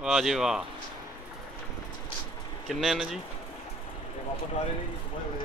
वाह जी वाह। किन्ने न जी? वापस आ रहे हैं जी, सुबह उड़े